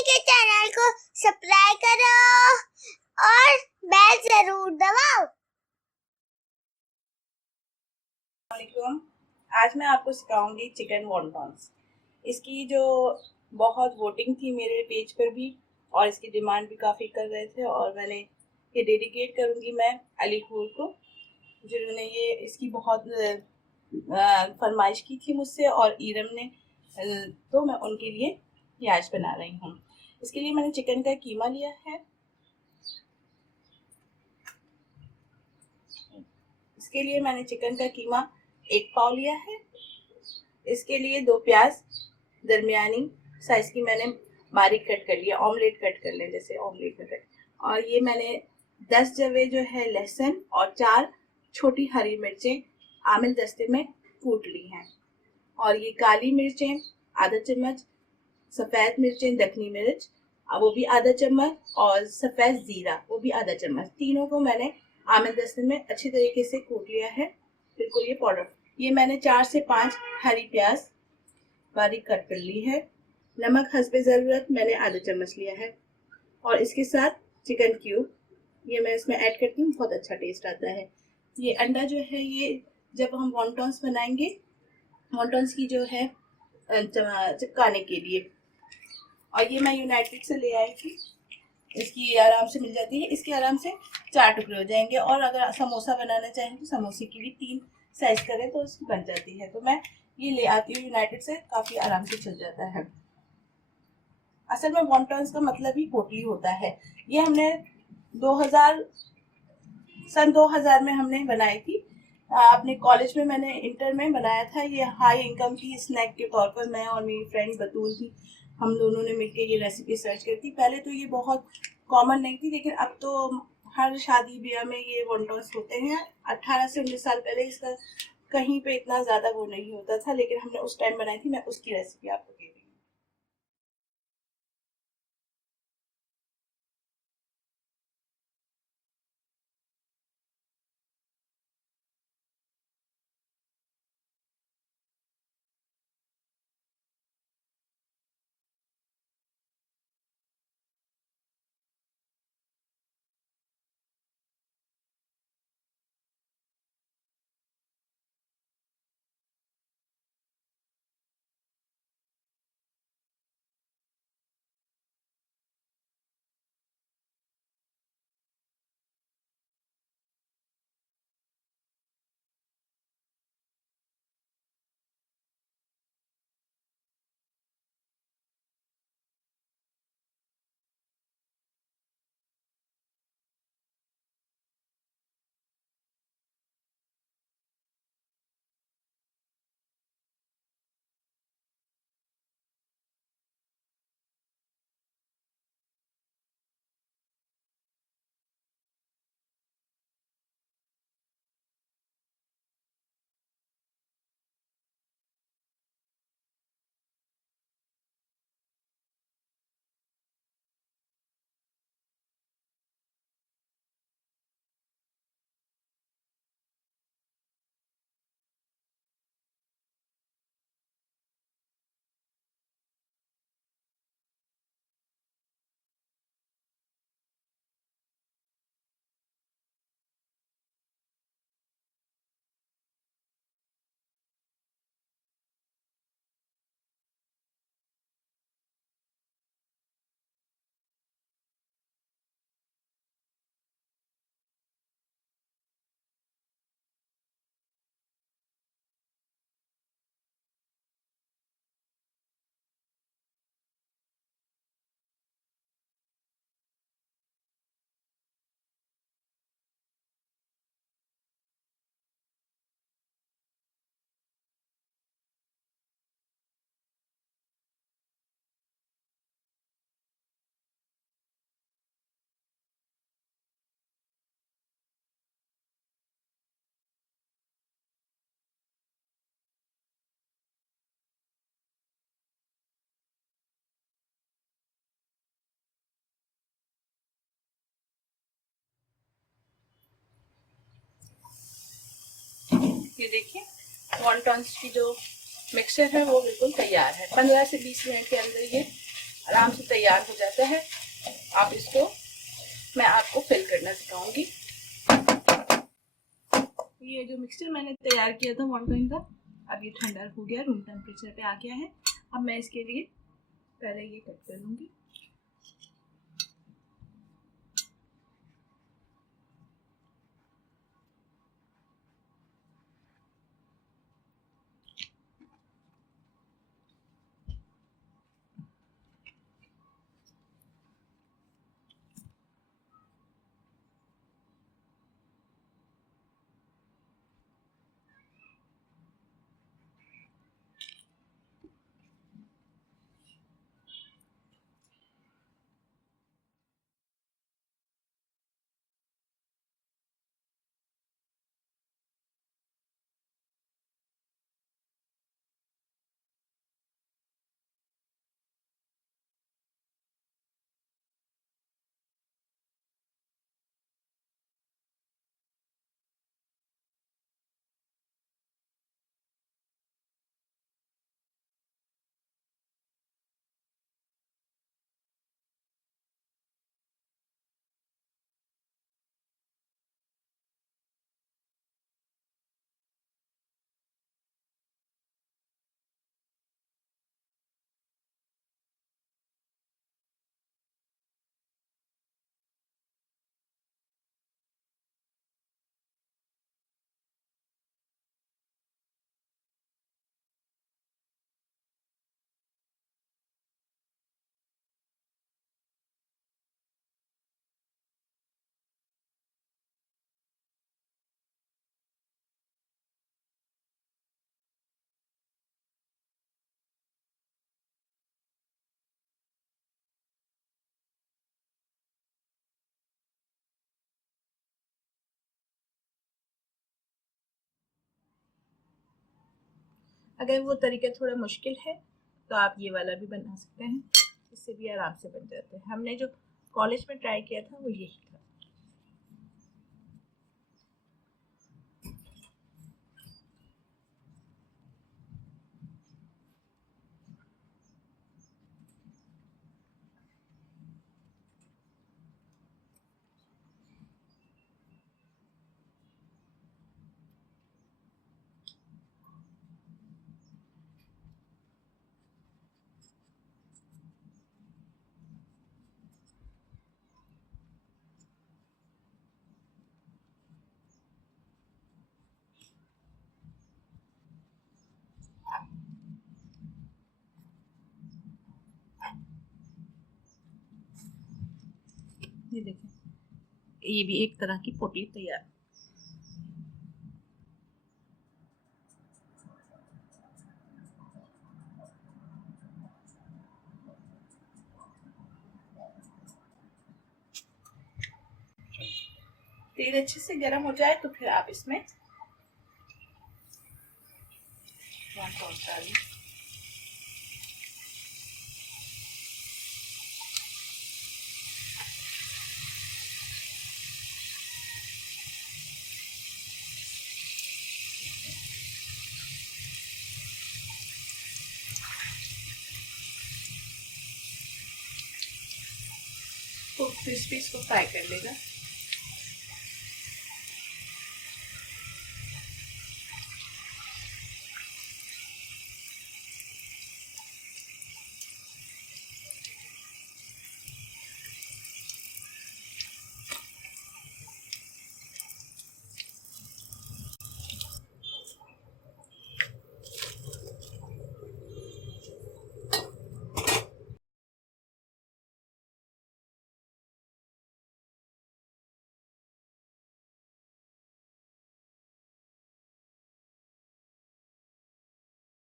नहीं के चैनल को सब्सक्राइब करो और बेल जरूर दबाओ। आज मैं आपको सिखाऊंगी चिकन वॉन्टॉन्स। इसकी जो बहुत वोटिंग थी मेरे पेज पर भी, और इसकी डिमांड भी काफ़ी कर रहे थे, और मैंने ये डेडिकेट करूंगी मैं अलीपुर को, जिन्होंने ये इसकी बहुत फरमाइश की थी मुझसे, और ईरम ने, तो मैं उनके लिए ये आज बना रही हूँ। इसके लिए मैंने चिकन का कीमा लिया है। इसके लिए मैंने चिकन का कीमा 1 पाव लिया है। इसके लिए 2 प्याज दरमियानी साइज की मैंने बारीक कट कर लिया, ऑमलेट कट कर ले जैसे ऑमलेट में कट। और ये मैंने 10 जवे जो है लहसुन और 4 छोटी हरी मिर्चें आमिल दस्ते में कूट ली हैं। और ये काली मिर्चें आधा चम्मच, सफ़ेद मिर्चें दखनी मिर्च वो भी आधा चम्मच, और सफ़ेद ज़ीरा वो भी आधा चम्मच, तीनों को मैंने आमिल दस्ते में अच्छी तरीके से कूट लिया है, बिल्कुल ये पाउडर। ये मैंने 4 से 5 हरी प्याज बारीक कट कर ली है। नमक हस्बे ज़रूरत मैंने आधा चम्मच लिया है। और इसके साथ चिकन क्यूब ये मैं इसमें ऐड करती हूँ, बहुत अच्छा टेस्ट आता है। ये अंडा जो है, ये जब हम वॉन्टॉन्स बनाएंगे, वॉन्टॉन्स की जो है चिपकाने के लिए। और ये मैं यूनाइटेड से ले आई थी, इसकी आराम से मिल जाती है। इसके आराम से 4 टुकड़े हो जाएंगे। और अगर समोसा बनाना चाहें तो समोसे की भी 3 साइज करें तो उसकी बन जाती है। तो मैं ये ले आती हूँ यूनाइटेड से, काफ़ी आराम से चल जाता है। असल में वॉन्टॉन्स का मतलब ही पोटली होता है। ये हमने 2000 में हमने बनाई थी अपने कॉलेज में, मैंने इंटर में बनाया था। ये हाई इनकम की स्नैक के तौर पर मैं और मेरी फ्रेंड बतूल थी, हम दोनों ने मिलकर ये रेसिपी सर्च करी थी। पहले तो ये बहुत कॉमन नहीं थी, लेकिन अब तो हर शादी ब्याह में ये वॉन्टॉन्स होते हैं। 18 से 19 साल पहले इसका कहीं पे इतना ज़्यादा वो नहीं होता था, लेकिन हमने उस टाइम बनाई थी। मैं उसकी रेसिपी आपको दे रही हूँ। ये देखिए, वॉन्टॉन्स की जो मिक्सचर है वो बिल्कुल तैयार है। 15 से 20 मिनट के अंदर ये आराम से तैयार हो जाता है। आप इसको, मैं आपको फिल करना सिखाऊंगी। ये जो मिक्सचर मैंने तैयार किया था वॉन्टोइन का, अब ये ठंडा हो गया, रूम टेम्परेचर पे आ गया है। अब मैं इसके लिए पहले ये कट कर लूंगी। अगर वो तरीका थोड़ा मुश्किल है तो आप ये वाला भी बना सकते हैं, इससे भी आराम से बन जाते हैं। हमने जो कॉलेज में ट्राई किया था वो यही था। ये देखें, ये भी एक तरह की पोटली तैयार। तेल अच्छे से गर्म हो जाए तो फिर आप इसमें 1 पाउच डालिए। तो क्रिस्पी इसको फ्राई कर लेगा।